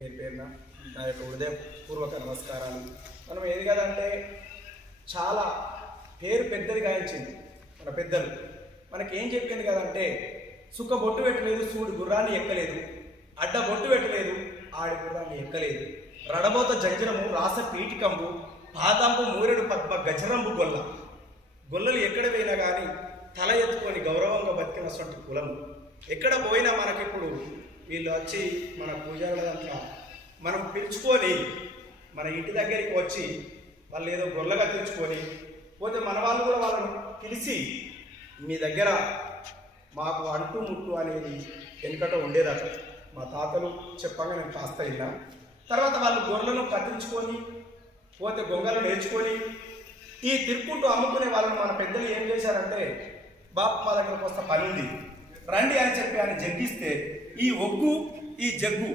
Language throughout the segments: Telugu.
పేరు పేరున నా యొక్క హృదయపూర్వక నమస్కారాలు. మనం ఏది కదంటే చాలా పేరు పెద్దది గాయించింది మన పెద్దలు. మనకి ఏం చెప్పింది కదంటే సుఖ బొట్టు పెట్టలేదు సూడి గుర్రాన్ని ఎక్కలేదు. అడ్డ బొట్టు పెట్టలేదు ఆడి గుర్రాన్ని ఎక్కలేదు. రడబోత జంజనము రాస పీటికంబు పాదంబు మూరెడు పద్మ గజరంబు గొల్ల. గొల్లలు ఎక్కడ పోయినా కానీ తల ఎత్తుకొని గౌరవంగా బతికినటువంటి కులము. ఎక్కడ పోయినా మనకిప్పుడు వీళ్ళు వచ్చి మన పూజారుల దాంట్లో మనం పిలుచుకొని మన ఇంటి దగ్గరికి వచ్చి వాళ్ళు ఏదో గొర్రెగా తెచ్చుకొని పోతే మన వాళ్ళు కూడా వాళ్ళని పిలిచి మీ దగ్గర మాకు అంటు ముట్టు అనేది వెనుకట ఉండేదట. మా తాతలు చెప్పగా నేను కాస్త అయినా తర్వాత వాళ్ళు గొర్రెలను కత్తిరించుకొని పోతే గొంగలు నేర్చుకొని ఈ తిరుక్కుంటూ అమ్ముకునే వాళ్ళని మన పెద్దలు ఏం చేశారంటే బాపు మా దగ్గరకు వస్తే పని ఉంది రండి అని చెప్పి ఆయన జగ్గిస్తే ఈ ఒగ్గు ఈ జగ్గు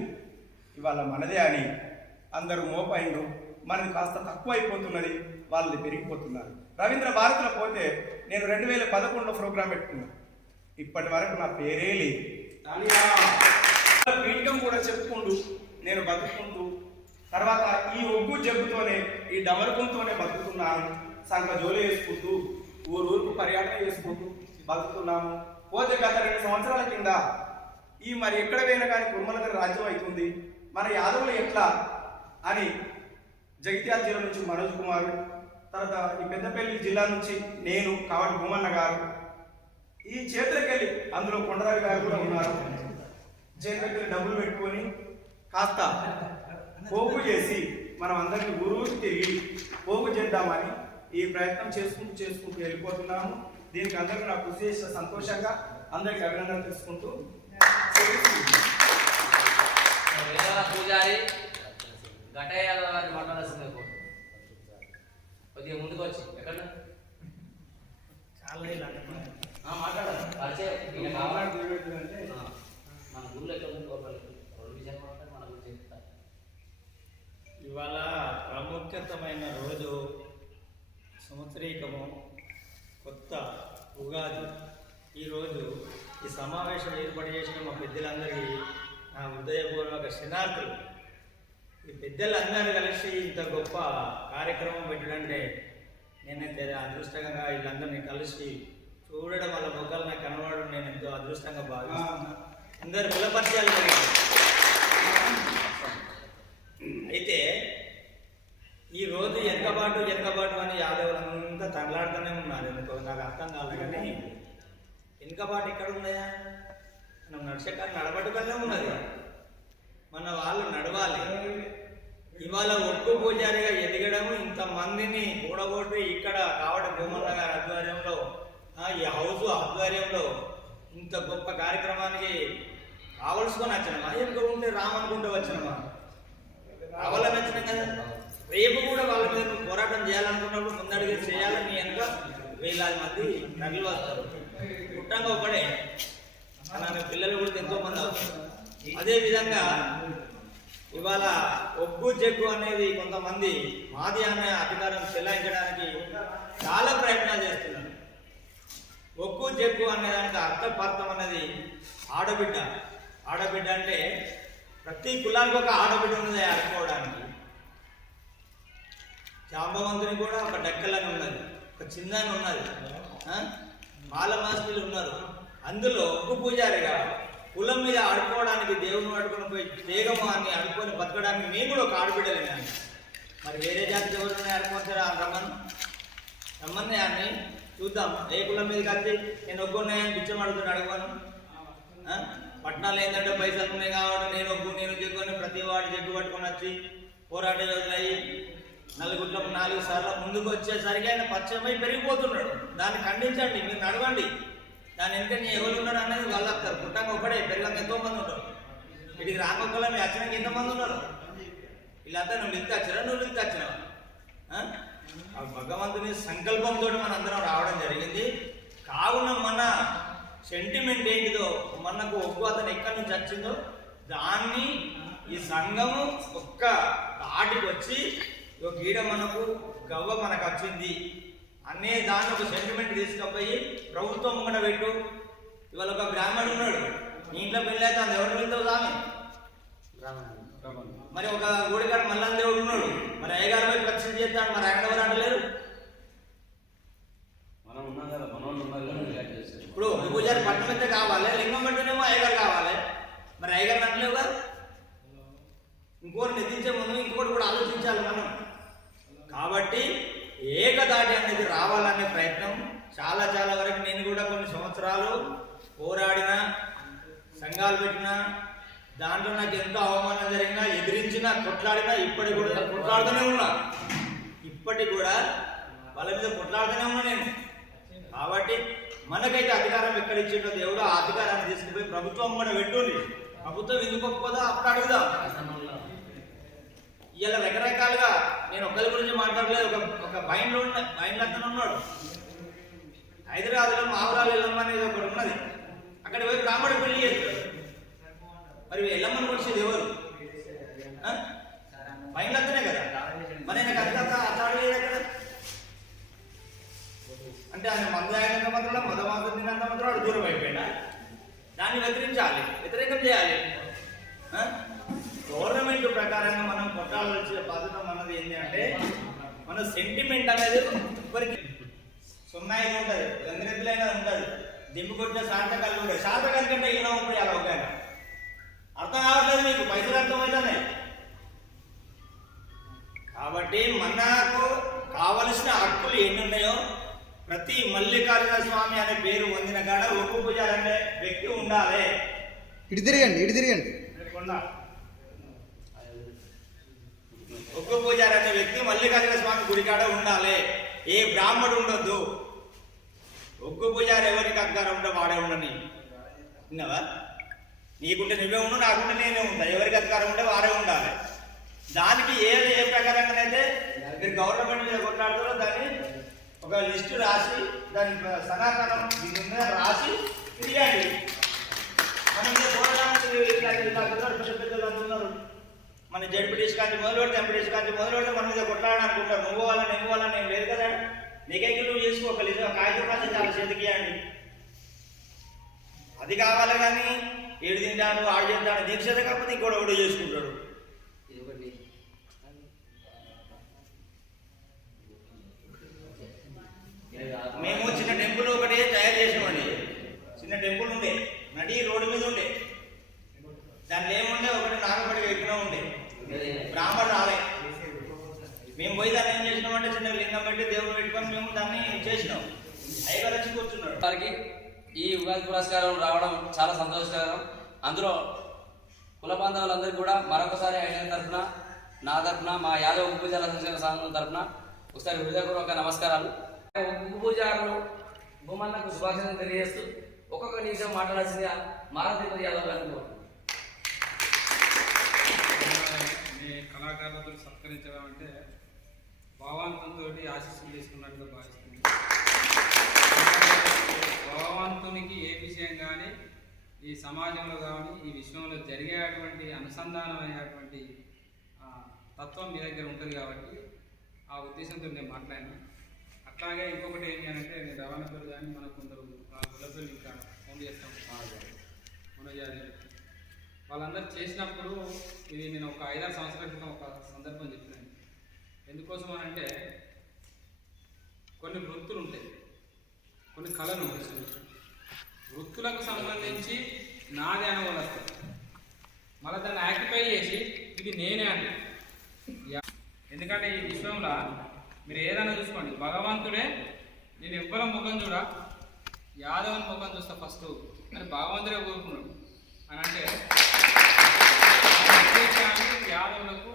ఇవాళ మనదే అని అందరూ మోపైండు మనది కాస్త తక్కువ అయిపోతున్నది వాళ్ళది పెరిగిపోతున్నారు. రవీంద్ర భారతిలో పోతే నేను రెండు వేల పదకొండులో ప్రోగ్రాం పెట్టుకున్నాను ఇప్పటి వరకు నా పేరే లేదు. పీఠకం కూడా చెప్పుకుంటూ నేను బతుకుంటూ. తర్వాత ఈ ఒగ్గు జగ్గుతోనే ఈ డమరుకుంతోనే బతుకుతున్నాను. సంఘ జోలి వేసుకుంటూ ఊరు ఊరుకు పర్యటన చేసుకుంటూ బతుకుతున్నాము. పోతే గత రెండు సంవత్సరాల కింద ఈ మరి ఎక్కడ పోయినా కానీ కుర్మలగర్ రాజ్యం అవుతుంది. మన యాదవులు ఎట్లా అని జగిత్యాల జిల్లా నుంచి మనోజ్ కుమార్ తర్వాత ఈ పెద్దపల్లి జిల్లా నుంచి నేను కావటి భూమన్న గారు ఈ చేతులకెళ్ళి అందులో కొండరావి గారు కూడా ఉన్నారు. చేతులకెళ్ళి డబ్బులు పెట్టుకొని కాస్త పోగు చేసి మనం అందరికీ గురువుకి తిరిగి పోగు చేద్దామని ఈ ప్రయత్నం చేసుకుంటూ చేసుకుంటూ వెళ్ళిపోతున్నాము. దీనికి అందరికీ నాకు కృషి చేసిన సంతోషంగా అందరికీ అభినందన తెలుసుకుంటూ పూజారి ఘటయాల వారి మాట్లాడాల్సిందే కోరు కొద్దిగా ముందుకు వచ్చి ఎక్కడ ఆ, మాట్లాడాలి పరిచయం. మన గురువు ఎక్కడ రెండు విషయాలు మాట్లాడి మన గురించి చెప్తారు ఇవాళ ప్రాముఖ్యతమైన రోజు సంవత్సరీకము కొత్త ఉగాది. ఈరోజు సమావేశం ఏర్పాటు చేసిన మా పెద్దలందరికీ నా హృదయపూర్వక శనార్థులు ఈ పెద్దలందరూ కలిసి ఇంత గొప్ప కార్యక్రమం పెట్టడంటే నేనైతే అదృష్టంగా వీళ్ళందరినీ కలిసి చూడడం వాళ్ళ ముఖాలు నాకు కనబడడం నేను ఎంతో అదృష్టంగా భావిస్తున్నాను అందరు కులపరిచయాలు అయితే ఈ రోజు ఎంతపాటు వెనకబాటు అని యాదవులంతా తగలాడుతూనే ఉన్నారు. ఎందుకో నాకు అర్థం కాలేదు కానీ వెనుక పాటు ఎక్కడ ఉన్నాయా మనం నడిచక నడబట్టుకనే ఉన్నది. మన వాళ్ళు నడవాలి. ఇవాళ ఒట్టు పూజారిగా ఎదగడం ఇంతమందిని కూడగొట్టి ఇక్కడ కావటి భూమన్న గారి ఆధ్వర్యంలో ఈ హౌస్ ఆధ్వర్యంలో ఇంత గొప్ప కార్యక్రమానికి కావలసుకొని వచ్చినమా? ఎందుకు ఉంటే రామనుకుంటూ వచ్చినమా? రావాలని వచ్చినాం కదా. రేపు కూడా వాళ్ళ మీద పోరాటం చేయాలనుకున్నప్పుడు ముందడుగు చేయాలని నీ వేలాది మంది నగలు వస్తారు. పుట్టంగా ఒకడే. అలానే పిల్లలు కూడా ఎంతో మంది అదే విధంగా ఇవాళ ఒగ్గు జగ్గు అనేది కొంతమంది మాది అనే అధికారం చెలాయించడానికి చాలా ప్రయత్నాలు చేస్తున్నారు. ఒగ్గు జగ్గు అనే దానికి అర్థపార్థం అనేది ఆడబిడ్డ. ఆడబిడ్డ అంటే ప్రతి కులానికి ఒక ఆడబిడ్డ ఉన్నది ఆడుకోవడానికి. జాంబవంతుని కూడా ఒక డెక్కలని ఉన్నది ఒక చిన్నని ఉన్నది. ఆ? ఉన్నారు. అందులో ఒక్క పూజారిగా కులం మీద ఆడుకోవడానికి దేవుని ఆడుకొని పోయి దేగము అని ఆడుకొని బతకడానికి మేము కూడా ఒక ఆడబిడ్డలే కానీ మరి వేరే జాతి ఎవరిని ఆడుకుంటారా రమ్మని రమ్మని అని చూద్దాం. ఏ కులం మీద కలిసి నేను ఒక్కున్నాయని పిచ్చం అడుగుతాడు అడగను పట్టణాలు ఏంటంటే పైసలు ఉన్నాయి కాబట్టి నేను ఒగ్గు నేను చెప్పుకొని ప్రతి వాడు చెక్కు పట్టుకొని వచ్చి పోరాట యోధులయ్యి నలుగురిలో నాలుగు సార్లు ముందుకు వచ్చేసరికి ఆయన పరిచయమై పెరిగిపోతున్నాడు. దాన్ని ఖండించండి మీరు నడవండి. దాని ఎందుకంటే ఎవరు ఉన్నారు అనేది వాళ్ళు వస్తారు పుట్టంగా ఒకడే పెరగంగా ఎంతో మంది ఉంటారు. వీటికి రాకొక్కల మీ వచ్చినాక ఎంతమంది ఉన్నారు. వీళ్ళంతా నువ్వు లింక్ వచ్చినా నువ్వు లింక్ వచ్చినావు ఆ? భగవంతుని సంకల్పంతో మన అందరం రావడం జరిగింది. కావున మన సెంటిమెంట్ ఏంటిదో మనకు ఒగ్గు అతను ఎక్కడి నుంచి వచ్చిందో దాన్ని ఈ సంఘము ఒక్క తాటికి వచ్చి ఒక గీడ మనకు గవ్వ మనకు వచ్చింది. అనే దాన్ని ఒక సెంటిమెంట్ తీసుకుపోయి ప్రభుత్వం ముంగట పెట్టు. ఇవాళ ఒక బ్రాహ్మణుడు ఉన్నాడు. నీ ఇంట్లో పెళ్ళి అయితే ఎవరు వెళ్తావు సామె? మరి ఒక గోడికాడ మల్లాం దేవుడు ఉన్నాడు. మరి అయ్యగారు పోయి ప్రదక్షిణ చేస్తాడు మరి ఆయన ఎవరు అంటలేరు? ఇప్పుడు పూజారి పట్టణం అయితే కావాలి లింగం పెట్టినేమో అయ్యగారు కావాలి. మరి అయ్యగారు అంటలేవు కదా? ఇంకోటి నిధించే ముందు ఇంకోటి కూడా ఆలోచించాలి మనం. కాబట్టి ఏకదాటి అనేది రావాలనే ప్రయత్నం చాలా చాలా వరకు నేను కూడా కొన్ని సంవత్సరాలు పోరాడిన సంఘాలు పెట్టిన దాంట్లో నాకు ఎంతో అవమానం జరిగినా ఎదిరించినా కొట్లాడినా ఇప్పటికి కూడా కొట్లాడుతూనే ఉన్నా. ఇప్పటికి కూడా వాళ్ళ మీద కొట్లాడుతూనే ఉన్నా నేను. కాబట్టి మనకైతే అధికారం ఎక్కడ ఇచ్చిండో దేవుడు ఆ అధికారాన్ని తీసుకుపోయి ప్రభుత్వం కూడా పెట్టుంది. ప్రభుత్వం ఎందుకు అప్పుడు అడుగుదాం. ఇలా రకరకాలుగా నేను ఒకరి గురించి మాట్లాడలేదు ఒక ఒక భయంలో ఉన్న భయంలో అతను ఉన్నాడు. హైదరాబాద్లో మావురాలు ఎల్లమ్మ అనేది ఒకటి ఉన్నది. అక్కడ పోయి బ్రాహ్మడు పెళ్ళి చేస్తాడు. మరి ఎల్లమ్మని కొలిసేది ఎవరు? బైండ్లో కదా. మరి నాకు అంత అచ్చాడలేదు అక్కడ అంటే ఆయన మందు ఆయన మాత్రం మద మాత్రం మాత్రం వాడు దూరం అయిపోయినా? దాన్ని వ్యతిరేకించాలి. వ్యతిరేకం చేయాలి. అంటే మన సెంటిమెంట్ అనేది ఎవరికి సున్నాయి ఉంటుంది. గంగిరెద్దులైనా ఉంటుంది దింపు కొట్టిన సార్థకాలు ఉంటాయి. సార్థకాల కంటే ఈయన ఉంటుంది అలా ఒక. అర్థం కావట్లేదు మీకు? పైసలు అర్థమవుతున్నాయి. కాబట్టి మనకు కావలసిన హక్కులు ఎన్ని ఉన్నాయో ప్రతి మల్లికార్జున స్వామి అనే పేరు పొందిన కాడ ఒక్కు పూజారి అనే వ్యక్తి ఉండాలి. ఇటు తిరగండి ఇటు తిరగండి. కొండ. పూజారి అనే వ్యక్తి మల్లికార్జున స్వామి గుడి కాడ ఉండాలి. ఏ బ్రాహ్మడు ఉండొద్దు. ఒక్కు పూజారి ఎవరికి అధికారం ఉంటే వాడే ఉండని. విన్నావా? నీకుంటే నువ్వే ఉండు నాకుంటే నేనే ఉంటా. ఎవరికి అధికారం ఉంటే వారే ఉండాలి. దానికి ఏ ఏ ప్రకారంగానైతే మీరు గవర్నమెంట్ మీద కొట్లాడుతారో దాన్ని ఒక లిస్టు రాసి దాని సనాతనం దీని మీద రాసి తిరిగాలి మనం ఇంకా పోరాటానికి ఇట్లాంటి పెద్దలు మన జడ్పీటీస్ కాంచి మొదలు పెడితే ఎంపీటీస్ కాంచి మొదలు పెడితే మన మీద కొట్లాడాలనుకుంటారు నువ్వు వాళ్ళని నువ్వు వాళ్ళని ఏం లేదు కదా? నీకైతే నువ్వు చేసుకో ఒక లిజ కాగితం రాసి చాలా చేతికి ఇవ్వండి. అది కావాలి కానీ ఏడు తింటాను ఆడు తింటాను దీక్షత కాకపోతే ఇంకోటి ఒకటి చేసుకుంటాడు. మేము చిన్న టెంపుల్ ఒకటి తయారు చేసామండి చిన్న టెంపుల్ ఉండే నడి రోడ్డు మీద ఉండే. దాంట్లో ఏముండే? ఒకటి విగ్రహం ఉండే బ్రాహ్మణుడు రాలే మేము పోయి దాన్ని ఏం చేసినామంటే చిన్న లింగం పెట్టి దేవుడు పెట్టుకొని మేము దాన్ని చేసినాం. అయ్యగారు వచ్చి కూర్చున్నాడు వారికి ఈ ఉగాది పురస్కారం రావడం చాలా సంతోషకరం. అందులో కుల బాంధవులందరికీ కూడా మరొకసారి ఆయన తరఫున నా తరఫున మా యాదవ్ ఉప్పు పూజాల సంక్షేమ సంఘం తరఫున ఒకసారి హృదయపూర్వక నమస్కారాలు. ఉప్పు పూజారులు భూమన్నకు శుభాకాంక్షలు తెలియజేస్తూ ఒక్కొక్క నిమిషం మాట్లాడాల్సిందిగా మారా తిరుపతి యాదవ్ గారిని కోరుతున్నాను. మీ కళాకారులతో సత్కరించడం అంటే భావాంతంతో ఆశీస్సులు తీసుకున్నట్టుగా భావిస్తుంది. భగవంతునికి ఏ విషయం కానీ ఈ సమాజంలో కానీ ఈ విశ్వంలో జరిగేటువంటి అనుసంధానమైనటువంటి ఆ, తత్వం మీ దగ్గర ఉంటుంది కాబట్టి ఆ ఉద్దేశంతో నేను మాట్లాడాను. అట్లాగే ఇంకొకటి ఏంటి అంటే నేను రవాణా పేరు కానీ మనకు కొందరు ఇంకా ఫోన్ చేస్తాం. మనోజారి వాళ్ళందరూ చేసినప్పుడు ఇది నేను ఒక ఐదారు సంవత్సరాల క్రితం ఒక సందర్భం చెప్పినాను. ఎందుకోసం అని అంటే కొన్ని వృత్తులు ఉంటాయి. కొన్ని కళలు ఉంటాయి. వృత్తులకు సంబంధించి నా అని వాళ్ళు వస్తారు మళ్ళీ దాన్ని యాక్టిఫై చేసి ఇది నేనే అని. ఎందుకంటే ఈ విశ్వంలో మీరు ఏదైనా చూసుకోండి. భగవంతుడే నేను ఎవ్వరం ముఖం చూడ యాదవన్ ముఖం చూస్తా ఫస్ట్. అని భగవంతుడే కోరుకున్నాడు. అని అంటే యాదవులకు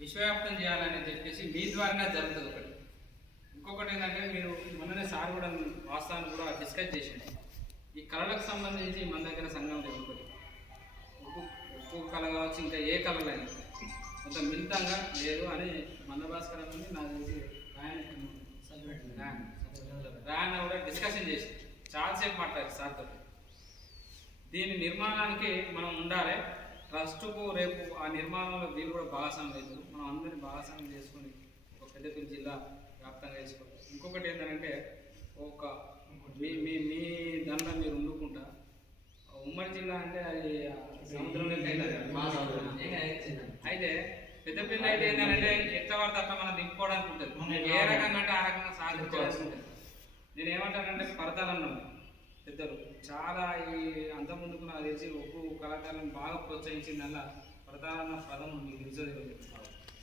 విశ్వవ్యాప్తం చేయాలని చెప్పేసి మీ ద్వారానే జరుగుతుంది ఒకటి. ఇంకొకటి ఏంటంటే మీరు మొన్ననే సార్ కూడా వాస్తవాన్ని కూడా డిస్కస్ చేసింది ఈ కళలకు సంబంధించి మన దగ్గర సంఘం లేదు ఒకటి. ఉప్పు ఉప్పు కళ కావచ్చు ఇంకా ఏ కళలైనా కొంత మిళితంగా లేదు అని మన భాస్కర్ అని నాకు తెలిసి రాయన్ రాయన్ రాయన్ కూడా డిస్కషన్ చేసి చాలాసేపు మాట్లాడారు సార్తో దీని నిర్మాణానికి మనం ఉండాలి. ట్రస్టుకు రేపు ఆ నిర్మాణంలో వీళ్ళు కూడా భాగస్వామ్యం లేదు. మనం అందరినీ భాగస్వామ్యం చేసుకొని ఒక పెద్దపల్లి జిల్లా వ్యాప్తంగా చేసుకోవాలి. ఇంకొకటి ఏంటంటే ఒక మీ మీ మీ దాంట్లో మీరు వండుకుంటా ఉమ్మడి జిల్లా అంటే అది సముద్రం. అయితే పెద్దపల్లి అయితే ఏంటంటే ఎట్లా పడితే అట్లా మనం దింపుకోవడానికి ఉంటుంది. ఏ రకంగా అంటే ఆ రకంగా సాధించడానికి ఉంటుంది. నేను ఏమంటానంటే పరదాలన్నాను పెద్దలు. చాలా ఈ అంత ముందుకు నాకు తెలిసి ఒక్కు కళాకారులను బాగా ప్రోత్సహించిందల్లా పరదాలన్న పదం మీకు తెలుసు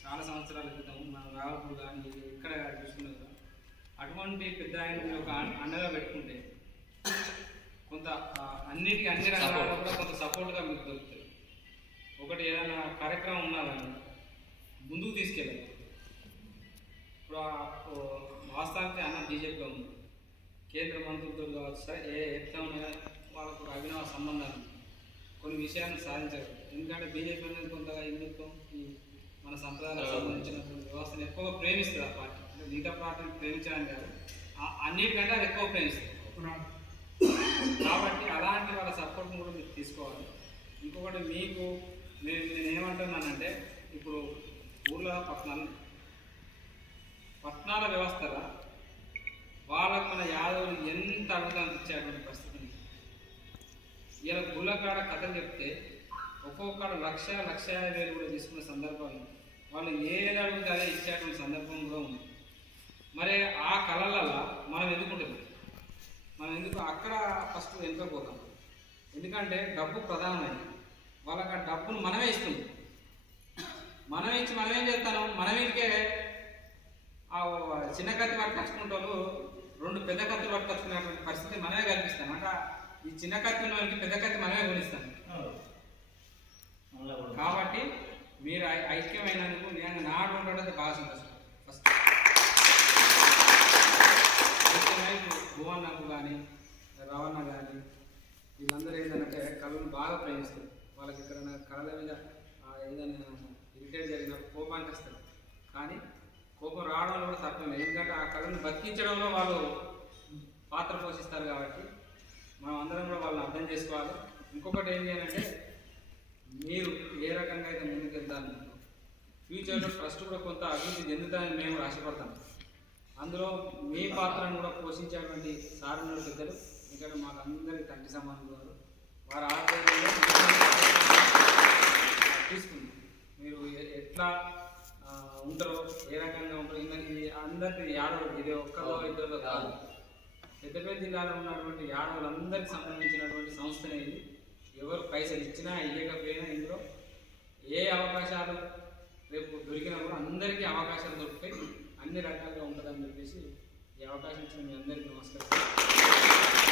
చాలా సంవత్సరాల క్రితం మనం రావప్పుడు కానీ ఇక్కడ చూసుకున్నాం కదా అటువంటి పెద్ద ఆయన ఒక అండగా పెట్టుకుంటే కొంత అన్నిటికీ అన్ని కూడా కొంత సపోర్ట్గా మీకు దొరుకుతుంది. ఒకటి ఏదైనా కార్యక్రమం ఉన్నా కానీ ముందుకు తీసుకెళ్ళాలి ఇప్పుడు వాస్తవానికి అన్న బీజేపీలో ఉంది. కేంద్ర మంత్రులతో కావచ్చు సార్ ఏ ఎట్లా ఉన్నా వాళ్ళకు అభినవ సంబంధాలు. కొన్ని విషయాలను సాధించగలరు ఎందుకంటే బీజేపీ అనేది కొంతగా హిందుత్వం ఈ మన సంప్రదాయాలకు సంబంధించినటువంటి వ్యవస్థను ఎక్కువగా ప్రేమిస్తుంది ఆ పార్టీ. అంటే మిగతా పార్టీని ప్రేమించడానికి కాదు. అన్నిటికంటే అది ఎక్కువ ప్రేమిస్తుంది. కాబట్టి అలాంటి వాళ్ళ సపోర్ట్ని కూడా మీరు తీసుకోవాలి. ఇంకొకటి మీకు నేను నేను ఏమంటున్నానంటే ఇప్పుడు ఊర్లో పట్టణాలు పట్టణాల వ్యవస్థలో వాళ్ళకు మన యాదవులు ఎంత అర్థం ఇచ్చేటువంటి పరిస్థితి ఇలా గుళ్ళకాడ కథలు చెప్తే ఒక్కొక్కడ లక్ష లక్ష యాభై వేలు కూడా తీసుకున్న సందర్భాలు వాళ్ళు ఏది అడిగితే అదే ఇచ్చేటువంటి సందర్భం కూడా ఉంది. మరి ఆ కళలలో మనం ఎందుకుంటుంది మనం ఎందుకు అక్కడ ఫస్ట్ వెనుక పోతాం ఎందుకంటే డబ్బు ప్రధానమైనది. వాళ్ళకి ఆ డబ్బును మనమే ఇస్తుంది మనం ఇచ్చి మనం ఏం చేస్తాను మనం ఇంటికే ఆ చిన్న కత్తి పట్టుకొచ్చుకుంటారు రెండు పెద్ద కత్తులు పట్టుకొచ్చుకునేటువంటి పరిస్థితి మనమే కల్పిస్తాం అంటే ఈ చిన్న కత్తి ఉన్న వారికి పెద్ద కత్తి మనమే కొనిస్తాం కాబట్టి మీరు ఐక్యమైనందుకు నేను నాడు ఉండడం బాగా సంతోషం ఫస్ట్ ఐక్యమై భువన్నకు కానీ రవణ కానీ వీళ్ళందరూ ఏంటంటే కళను బాగా ప్రేమిస్తారు. వాళ్ళకి ఇక్కడ కళల మీద ఏదైనా ఇరిటేట్ జరిగిన కోపానికి వస్తారు కానీ కోపం రావడంలో కూడా తప్పం లేదు. ఎందుకంటే ఆ కళను బతికించడంలో వాళ్ళు పాత్ర పోషిస్తారు కాబట్టి మనం అందరం కూడా వాళ్ళని అర్థం చేసుకోవాలి. ఇంకొకటి ఏంటి అని అంటే మీరు ఏ రకంగా అయితే ముందుకెళ్తాను ఫ్యూచర్లో ట్రస్ట్ కూడా కొంత అభివృద్ధి చెందుతారని మేము ఆశపడతాం. అందులో మీ పాత్రను కూడా పోషించేటువంటి సారణ పెద్దలు ఎందుకంటే మాకు అందరి తండ్రి సమానులు వారు వారి ఆధ్వర్యంలో తీసుకుంది. మీరు ఎట్లా ఉంటారో ఏ రకంగా ఉంటారో? ఇది అందరికీ యాదవ్ ఇది ఒక్కలో ఇద్దరు కాదు. పెద్దపల్లి జిల్లాలో ఉన్నటువంటి యాదవులందరికీ సంబంధించినటువంటి సంస్థనే ఇది ఎవరు పైసలు ఇచ్చినా ఇవ్వకపోయినా ఇందులో ఏ అవకాశాలు రేపు దొరికినా కూడా అందరికీ అవకాశాలు దొరుకుతాయి. అన్ని రకాలుగా ఉంటుందని చెప్పేసి ఈ అవకాశం ఇచ్చిన మీ అందరికీ నమస్కారం.